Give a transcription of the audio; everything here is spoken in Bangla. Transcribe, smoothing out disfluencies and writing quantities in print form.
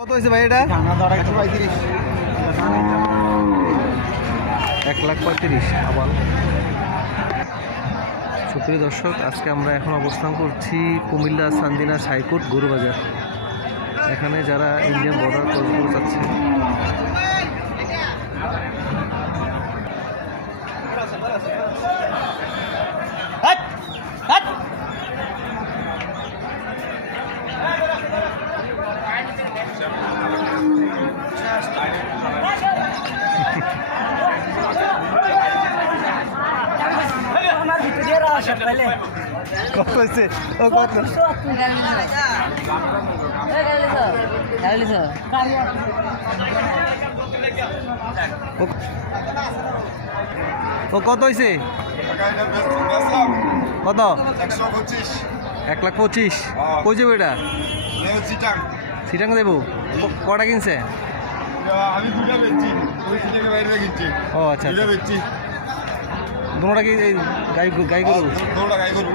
কত হয়েছে ভাই এটা? 1,35,000 আবার। সুপ্রিয় দর্শক, আজকে আমরা এখন অবস্থান করছি কুমিল্লা চান্দিনা সাইকুট গরু বাজার। এখানে যারা ইন্ডিয়ান বর্ডার ক্রস করতে চাচ্ছে কত হয়েছে? ও কত? ও কত হয়েছে? কত? 1,25,000। কই যাবো এটা? সিটাং দেবো। কটা কিনছে? আমি দুটা বেচছি, ওই সিটাকে বাইরে কিনছি। ও আচ্ছা, দুটা বেচছি। তোমরা কি এই গাই গরু? দুটা গাই গরু।